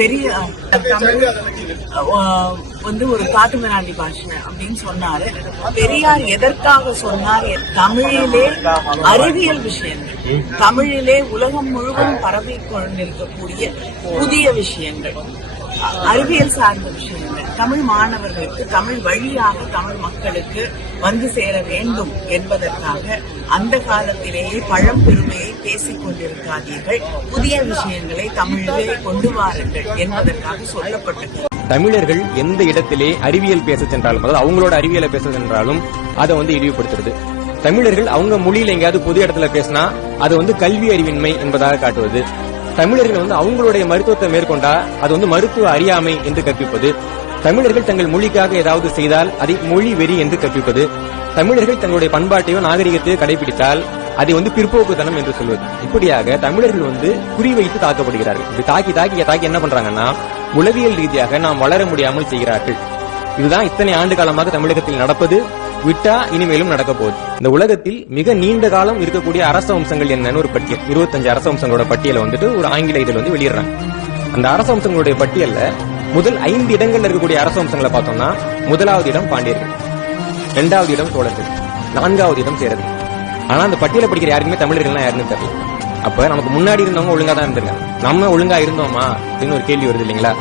பெரிய தமிழ் வந்து ஒரு காட்டு மிராண்டி பாஷை அப்படின்னு சொன்னாரு. பெரியார் எதற்காக சொன்னார்? தமிழிலே அறிவியல் விஷயங்கள். தமிழிலே உலகம் முழுவதும் பரவி கொண்டிருக்கக்கூடிய புதிய விஷயங்கள். அறிவியல் சார்ந்த விஷயங்கள். தமிழ் மாணவர்களுக்கு தமிழ் வழியாக தமிழ் மக்களுக்கு வந்து சேர வேண்டும் என்பதற்காக அந்த காலத்திலேயே பழம்பெருமையை பேசிக் கொண்டிருக்காதீர்கள். புதிய விஷயங்களை தமிழிலே கொண்டு வாருங்கள் என்பதற்காக சொல்லப்பட்டது. தமிழர்கள் எந்த இடத்திலே அறிவியல் பேச சென்றாலும் அதாவது அவங்களோட அறிவியலை பேச சென்றாலும் அதை வந்து இழிவுபடுத்துறது. தமிழர்கள் அவங்க மொழியில எங்கேயாவது பொது இடத்துல பேசினா அது வந்து கல்வி அறிவின்மை என்பதாக காட்டுவது. தமிழர்கள் வந்து அவங்களுடைய மருத்துவத்தை மேற்கொண்டா அது வந்து மருத்துவ அறியாமை என்று கற்பிப்பது. தமிழர்கள் தங்கள் மொழிக்காக ஏதாவது செய்தால் அதை மொழி வெறி என்று கற்பிப்பது. தமிழர்கள் தங்களுடைய பண்பாட்டையோ நாகரிகத்தையோ கடைபிடித்தால் அதை வந்து பிற்போக்குத்தனம் என்று சொல்வது. இப்படியாக தமிழர்கள் வந்து குறிவைத்து தாக்கப்படுகிறார்கள். இப்படி தாக்கி தாக்கி தாக்கி என்ன பண்றாங்கன்னா உளவியல் ரீதியாக நாம் வளர முடியாமல் செய்கிறார்கள். இதுதான் இத்தனை ஆண்டு காலமாக தமிழகத்தில் நடப்பது. விட்டா இனிமேலும் நடக்க போகுது. இந்த உலகத்தில் மிக நீண்ட காலம் இருக்கக்கூடிய அரச வம்சங்கள் என்னன்னு ஒரு பட்டியல். இருபத்தஞ்சு அரச வம்சங்களோட பட்டியலை வந்துட்டு ஒரு ஆங்கில இதில் வந்து வெளியிடுறாங்க. அந்த அரச வம்சங்களுடைய பட்டியல்ல முதல் ஐந்து இடங்கள்ல இருக்கக்கூடிய அரச வம்சங்களை பார்த்தோம்னா முதலாவது இடம் பாண்டியர்கள் இரண்டாவது இடம் சோழர்கள் நான்காவது இடம் சேரர்கள். ஆனா அந்த பட்டியலை படிக்கிற யாருக்குமே தமிழர்கள்லாம் யாருன்னு தெரியல. அப்ப நமக்கு முன்னாடி இருந்தவங்க ஒழுங்கா தான் இருந்திருக்காங்க. நம்ம ஒழுங்கா இருந்தோமா? அப்படின்னு ஒரு கேள்வி வருது இல்லைங்களா?